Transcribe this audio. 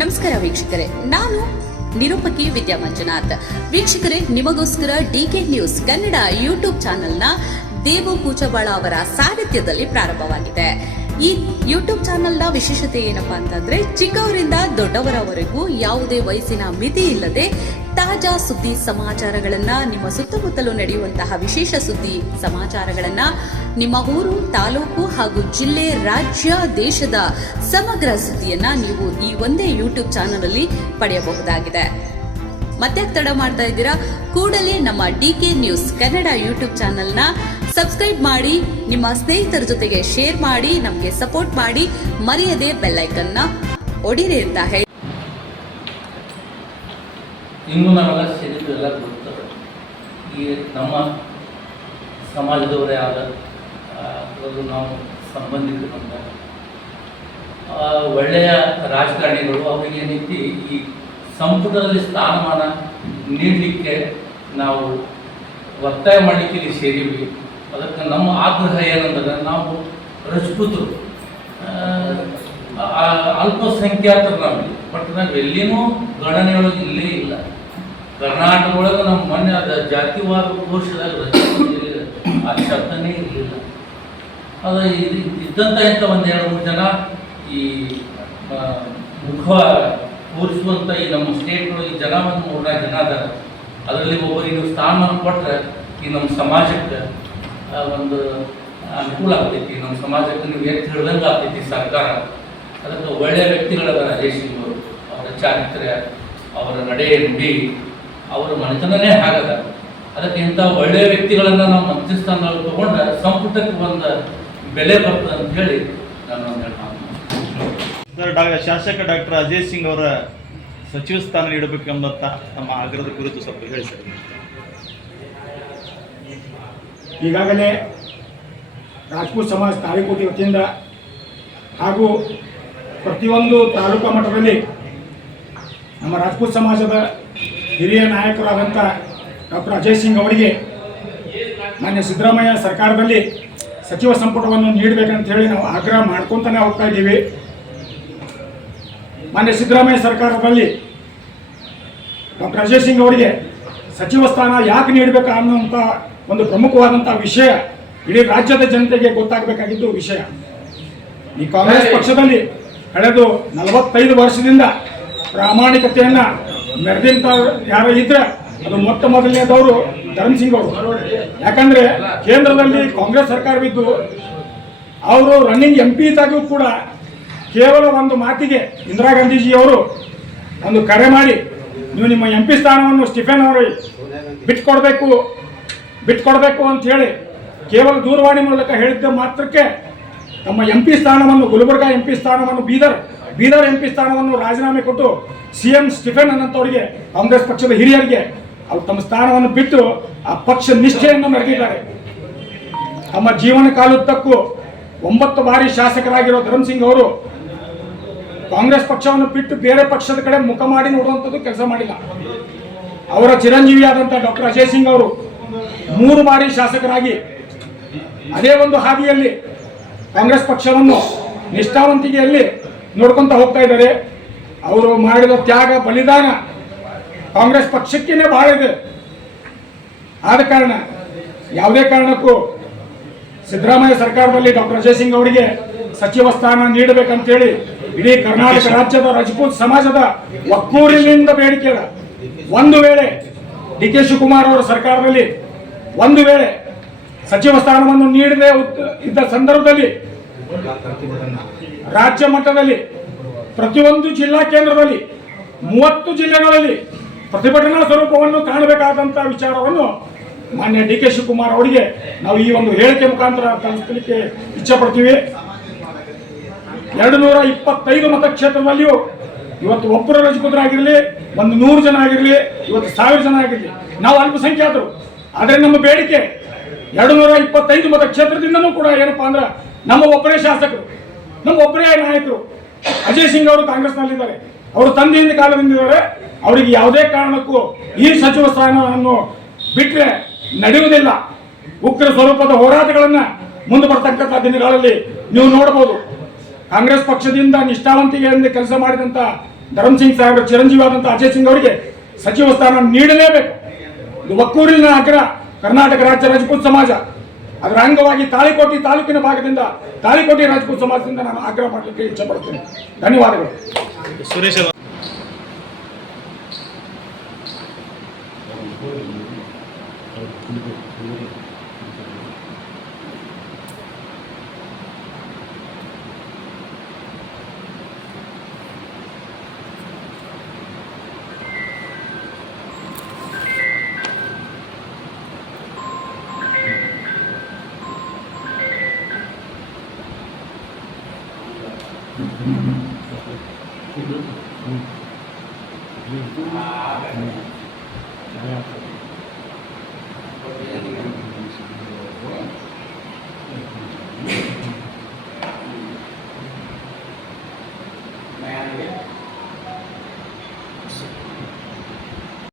ನಮಸ್ಕಾರ ವೀಕ್ಷಕರೇ, ನಾನು ನಿರೂಪಕಿ ವಿದ್ಯಾ ಮಂಜುನಾಥ್. ವೀಕ್ಷಕರೇ, ನಿಮಗೋಸ್ಕರ ಡಿಕೆ ನ್ಯೂಸ್ ಕನ್ನಡ ಯೂಟ್ಯೂಬ್ ಚಾನೆಲ್ನ ದೇವು ಕೂಚಬಾಳ ಅವರ ಸಾರಥ್ಯದಲ್ಲಿ ಪ್ರಾರಂಭವಾಗಿದೆ. ಈ ಯೂಟ್ಯೂಬ್ ಚಾನೆಲ್ನ ವಿಶೇಷತೆ ಏನಪ್ಪಾ ಅಂತಂದ್ರೆ, ಚಿಕ್ಕವರಿಂದ ದೊಡ್ಡವರವರೆಗೂ ಯಾವುದೇ ವಯಸ್ಸಿನ ಮಿತಿ ಇಲ್ಲದೆ ತಾಜಾ ಸುದ್ದಿ ಸಮಾಚಾರಗಳನ್ನ, ನಿಮ್ಮ ಸುತ್ತಮುತ್ತಲು ನಡೆಯುವಂತಹ ವಿಶೇಷ ಸುದ್ದಿ ಸಮಾಚಾರಗಳನ್ನ, ನಿಮ್ಮ ಊರು, ತಾಲೂಕು ಹಾಗೂ ಜಿಲ್ಲೆ, ರಾಜ್ಯ, ದೇಶದ ಸಮಗ್ರ ಸುದ್ದಿಯನ್ನ ನೀವು ಈ ಒಂದೇ ಯೂಟ್ಯೂಬ್ ಚಾನೆಲ್ ಅಲ್ಲಿ ಪಡೆಯಬಹುದಾಗಿದೆ. ಮತ್ತೆ ತಡ ಮಾಡ್ತಾ ಇದ್ದೀರಾ? ಕೂಡಲೇ ನಮ್ಮ ಡಿಕೆ ನ್ಯೂಸ್ ಕನ್ನಡ ಯೂಟ್ಯೂಬ್ ಚಾನೆಲ್ನ ಸಬ್ಸ್ಕ್ರೈಬ್ ಮಾಡಿ, ನಿಮ್ಮ ಸ್ನೇಹಿತರ ಜೊತೆಗೆ ಶೇರ್ ಮಾಡಿ, ನಮಗೆ ಸಪೋರ್ಟ್ ಮಾಡಿ, ಮರೆಯದೆ ಬೆಲ್ ಐಕನ್ನ ಒಡಿರಿ ಅಂತ ಹೇಳಿ. ಇನ್ನು ನಾವೆಲ್ಲ ಸೇರಿದ್ದೆಲ್ಲ ಗೊತ್ತವೆ. ಈ ನಮ್ಮ ಸಮಾಜದವರೇ ಆದ ನಾವು ಸಂಬಂಧಿಕರು ಅಂತ ಒಳ್ಳೆಯ ರಾಜಕಾರಣಿಗಳು ಅವರಿಗೆ ಏನೈತಿ ಈ ಸಂಪುಟದಲ್ಲಿ ಸ್ಥಾನಮಾನ ನೀಡಲಿಕ್ಕೆ ನಾವು ಒತ್ತಾಯ ಮಾಡಲಿಕ್ಕೆ ಇಲ್ಲಿ ಸೇರಿವಿ. ಅದಕ್ಕೆ ನಮ್ಮ ಆಗ್ರಹ ಏನಂದ್ರೆ, ನಾವು ರಜಪೂತರು ಅಲ್ಪಸಂಖ್ಯಾತರು ನಾವು, ಬಟ್ ನಾವು ಎಲ್ಲಿನೂ ಗಣನೆಯೊಳಗೆ ಇಲ್ಲೇ ಇಲ್ಲ. ಕರ್ನಾಟಕ ಒಳಗೆ ನಮ್ಮ ಮೊನ್ನೆ ಅದು ಜಾತಿವಾದ ಕೋಶದಾಗ ರಜಪೂತರು ಆ ಶಬ್ದನೇ ಇರಲಿಲ್ಲ. ಅದು ಇದ್ದಂಥ ಇಂಥ ಒಂದು 2-3 ಜನ ಈ ಮುಖ ತೋರಿಸುವಂಥ ಈ ನಮ್ಮ ಸ್ಟೇಟ್ಗಳು ಈ ಜನ ಒಂದು 3-4 ಜನ ಅದಾರ. ಅದರಲ್ಲಿ ಒಬ್ಬರಿಗೆ ಸ್ಥಾನಮಾನ ಕೊಟ್ಟರೆ ಈ ನಮ್ಮ ಸಮಾಜಕ್ಕೆ ಒಂದು ಅನುಕೂಲ ಆಗ್ತೈತಿ. ನಮ್ಮ ಸಮಾಜಕ್ಕೆ ನೀವು ಎತ್ತು ಹಿಡ್ದಂಗೆ ಆಗ್ತೈತಿ ಸರ್ಕಾರ. ಅದಕ್ಕೆ ಒಳ್ಳೆಯ ವ್ಯಕ್ತಿಗಳದ ರಾಜೇಶ್ ಸಿಂಗ್ ಅವರು, ಅವರ ಚಾರಿತ್ರ್ಯ, ಅವರ ನಡೆ ನುಡಿ, ಅವರ ಮನೆತನನೇ ಆಗದ. ಅದಕ್ಕೆ ಇಂಥ ಒಳ್ಳೆಯ ವ್ಯಕ್ತಿಗಳನ್ನು ನಾವು ಮಂತ್ರಿ ಸ್ಥಾನದಲ್ಲಿ ತಗೊಂಡ್ರೆ ಸಂಪುಟಕ್ಕೆ ಒಂದು ಬೆಲೆ ಬರ್ತದೆ ಅಂತ ಹೇಳಿ ನಾನು ಶಾಸಕ ಡಾಕ್ಟರ್ ಅಜಯ್ ಸಿಂಗ್ ಅವರ ಸಚಿವ ಸ್ಥಾನ ನೀಡಬೇಕೆಂಬಂತ ನಮ್ಮ ಆಗ್ರಹದ ಕುರಿತು ಸ್ವಲ್ಪ ಹೇಳಿ ಸರ್. ಈಗಾಗಲೇ ರಾಜಪೂತ್ ಸಮಾಜ ತಾಳಿಕೋಟಿ ವತಿಯಿಂದ ಹಾಗೂ ಪ್ರತಿಯೊಂದು ತಾಲೂಕಾ ಮಟ್ಟದಲ್ಲಿ ನಮ್ಮ ರಾಜಪೂತ್ ಸಮಾಜದ ಹಿರಿಯ ನಾಯಕರಾದಂಥ ಡಾಕ್ಟರ್ ಅಜಯ್ ಸಿಂಗ್ ಅವರಿಗೆ ಮಾನ್ಯ ಸಿದ್ದರಾಮಯ್ಯ ಸರ್ಕಾರದಲ್ಲಿ ಸಚಿವ ಸಂಪುಟವನ್ನು ನೀಡಬೇಕಂತ ಹೇಳಿ ನಾವು ಆಗ್ರಹ ಮಾಡ್ಕೊತಾನೆ ಹೋಗ್ತಾ ಇದ್ದೀವಿ. ಮಾನ್ಯ ಸಿದ್ದರಾಮಯ್ಯ ಸರ್ಕಾರದಲ್ಲಿ ಡಾಕ್ಟರ್ ಅಜಯ್ ಸಿಂಗ್ ಅವರಿಗೆ ಸಚಿವ ಸ್ಥಾನ ಯಾಕೆ ನೀಡಬೇಕು ಅನ್ನುವಂಥ ಒಂದು ಪ್ರಮುಖವಾದಂಥ ವಿಷಯ ಇಡೀ ರಾಜ್ಯದ ಜನತೆಗೆ ಗೊತ್ತಾಗಬೇಕಾಗಿದ್ದು ವಿಷಯ. ಈ ಕಾಂಗ್ರೆಸ್ ಪಕ್ಷದಲ್ಲಿ ಕಳೆದ 45 ವರ್ಷದಿಂದ ಪ್ರಾಮಾಣಿಕತೆಯನ್ನು ಮೆರೆದಂಥ ಯಾರು ಇದ್ರೆ ಅದು ಮೊದಲನೇದವರು ಧರ್ಮಸಿಂಗ್ ಅವರು. ಯಾಕಂದರೆ ಕೇಂದ್ರದಲ್ಲಿ ಕಾಂಗ್ರೆಸ್ ಸರ್ಕಾರವಿದ್ದು ಅವರು ರನ್ನಿಂಗ್ MP ಇದ್ದಾಗೂ ಕೂಡ ಕೇವಲ ಒಂದು ಮಾತಿಗೆ ಇಂದಿರಾ ಗಾಂಧೀಜಿಯವರು ಒಂದು ಕರೆ ಮಾಡಿ, ನೀವು ನಿಮ್ಮ MP ಸ್ಥಾನವನ್ನು ಸ್ಟಿಫೆನ್ ಅವರು ಬಿಟ್ಕೊಡ್ಬೇಕು ಅಂತ ಹೇಳಿ ಕೇವಲ ದೂರವಾಣಿ ಮೂಲಕ ಹೇಳಿದ್ದ ಮಾತ್ರಕ್ಕೆ ತಮ್ಮ MP ಸ್ಥಾನವನ್ನು, ಗುಲ್ಬರ್ಗಾ MP ಸ್ಥಾನವನ್ನು, ಬೀದರ್ MP ಸ್ಥಾನವನ್ನು ರಾಜೀನಾಮೆ ಕೊಟ್ಟು CM ಸ್ಟಿಫೆನ್ ಅನ್ನಂಥವರಿಗೆ, ಕಾಂಗ್ರೆಸ್ ಪಕ್ಷದ ಹಿರಿಯರಿಗೆ ಅವರು ತಮ್ಮ ಸ್ಥಾನವನ್ನು ಬಿಟ್ಟು ಆ ಪಕ್ಷ ನಿಷ್ಠೆಯನ್ನು ಮೆರೆದಿದ್ದಾರೆ. ತಮ್ಮ ಜೀವನ ಕಾಲುದ್ದಕ್ಕೂ 9 ಬಾರಿ ಶಾಸಕರಾಗಿರೋ ಧರ್ಮಸಿಂಗ್ ಅವರು ಕಾಂಗ್ರೆಸ್ ಪಕ್ಷವನ್ನು ಬಿಟ್ಟು ಬೇರೆ ಪಕ್ಷದ ಕಡೆ ಮುಖ ಮಾಡಿ ನೋಡುವಂಥದ್ದು ಕೆಲಸ ಮಾಡಿಲ್ಲ. ಅವರ ಚಿರಂಜೀವಿಯಾದಂಥ ಡಾಕ್ಟರ್ ಅಜಯ್ ಸಿಂಗ್ ಅವರು 3 ಬಾರಿ ಶಾಸಕರಾಗಿ ಅದೇ ಒಂದು ಹಾದಿಯಲ್ಲಿ ಕಾಂಗ್ರೆಸ್ ಪಕ್ಷವನ್ನು ನಿಷ್ಠಾವಂತಿಕೆಯಲ್ಲಿ ನೋಡ್ಕೊಂತ ಹೋಗ್ತಾ ಇದ್ದಾರೆ. ಅವರು ಮಾಡಿದ ತ್ಯಾಗ, ಬಲಿದಾನ ಕಾಂಗ್ರೆಸ್ ಪಕ್ಷಕ್ಕೇನೆ ಬಹಳ ಇದೆ. ಆದ ಕಾರಣ ಯಾವುದೇ ಕಾರಣಕ್ಕೂ ಸಿದ್ದರಾಮಯ್ಯ ಸರ್ಕಾರದಲ್ಲಿ ಡಾಕ್ಟರ್ ಅಜಯ್ ಸಿಂಗ್ ಅವರಿಗೆ ಸಚಿವ ಸ್ಥಾನ ನೀಡಬೇಕಂತೇಳಿ ಇಡೀ ಕರ್ನಾಟಕ ರಾಜ್ಯದ ರಜಪೂತ್ ಸಮಾಜದ ಒಕ್ಕೂರಿನಿಂದ ಬೇಡಿಕೆ ಇದೆ. ಒಂದು ವೇಳೆ DK ಶಿವಕುಮಾರ್ ಅವರ ಸರ್ಕಾರದಲ್ಲಿ ಒಂದು ವೇಳೆ ಸಚಿವ ಸ್ಥಾನವನ್ನು ನೀಡದೆ ಇದ್ದ ಸಂದರ್ಭದಲ್ಲಿ ರಾಜ್ಯ ಮಟ್ಟದಲ್ಲಿ ಪ್ರತಿಯೊಂದು ಜಿಲ್ಲಾ ಕೇಂದ್ರದಲ್ಲಿ 30 ಜಿಲ್ಲೆಗಳಲ್ಲಿ ಪ್ರತಿಭಟನಾ ಸ್ವರೂಪವನ್ನು ಕಾಣಬೇಕಾದಂಥ ವಿಚಾರವನ್ನು ಮಾನ್ಯ DK ಶಿವಕುಮಾರ್ ಅವರಿಗೆ ನಾವು ಈ ಒಂದು ಹೇಳಿಕೆ ಮುಖಾಂತರ ತಿಳಿಸಲಿಕ್ಕೆ ಇಚ್ಛೆಪಡ್ತೀವಿ. 225 ಮತಕ್ಷೇತ್ರದಲ್ಲಿಯೂ ಇವತ್ತು ಒಬ್ಬರು ರಜಪೂತರಾಗಿರಲಿ, 100 ಜನ ಆಗಿರಲಿ, ಇವತ್ತು 1000 ಜನ ಆಗಿರಲಿ, ನಾವು ಅಲ್ಪಸಂಖ್ಯಾತರು. ಆದರೆ ನಮ್ಮ ಬೇಡಿಕೆ 225 ಮತಕ್ಷೇತ್ರದಿಂದನೂ ಕೂಡ ಏನಪ್ಪಾ ಅಂದ್ರೆ ನಮ್ಮ ಒಬ್ಬರೇ ಶಾಸಕರು, ನಮ್ಮ ಒಬ್ಬರೇ ನಾಯಕರು ಅಜಯ್ ಸಿಂಗ್ ಅವರು ಕಾಂಗ್ರೆಸ್ನಲ್ಲಿದ್ದಾರೆ. ಅವರು ತಂದೆಯಿಂದ ಕಾಲದಿಂದಿದ್ದಾರೆ. ಅವರಿಗೆ ಯಾವುದೇ ಕಾರಣಕ್ಕೂ ಈ ಸಚಿವ ಸ್ಥಾನವನ್ನು ಬಿಟ್ಟರೆ ನಡೆಯುವುದಿಲ್ಲ. ಉಗ್ರ ಸ್ವರೂಪದ ಹೋರಾಟಗಳನ್ನು ಮುಂದೆ ಬರ್ತಕ್ಕಂಥ ದಿನಗಳಲ್ಲಿ ನೀವು ನೋಡಬಹುದು. ಕಾಂಗ್ರೆಸ್ ಪಕ್ಷದಿಂದ ನಿಷ್ಠಾವಂತಿಕೆಯಿಂದ ಕೆಲಸ ಮಾಡಿದಂಥ ಧರ್ಮ್ ಸಿಂಗ್ ಸಾಹೇಬರ ಚಿರಂಜೀವಿಯಾದಂಥ ಅಜಯ್ ಸಿಂಗ್ ಅವರಿಗೆ ಸಚಿವ ಸ್ಥಾನ ನೀಡಲೇಬೇಕು. ಇದು ಒಕ್ಕೂರಿನ ಆಗ್ರಹ. ಕರ್ನಾಟಕ ರಾಜ್ಯ ರಜಪೂತ್ ಸಮಾಜ ಅದರ ಅಂಗವಾಗಿ ತಾಳಿಕೋಟೆ ತಾಲೂಕಿನ ಭಾಗದಿಂದ ತಾಳಿಕೋಟೆ ರಾಜಪೂತ್ ಸಮಾಜದಿಂದ ನಾನು ಆಗ್ರಹ ಮಾಡಲಿಕ್ಕೆ ಇಚ್ಛೆ ಪಡ್ತೇನೆ. ಧನ್ಯವಾದಗಳು. ಸುರೇಶ್ ಅವರು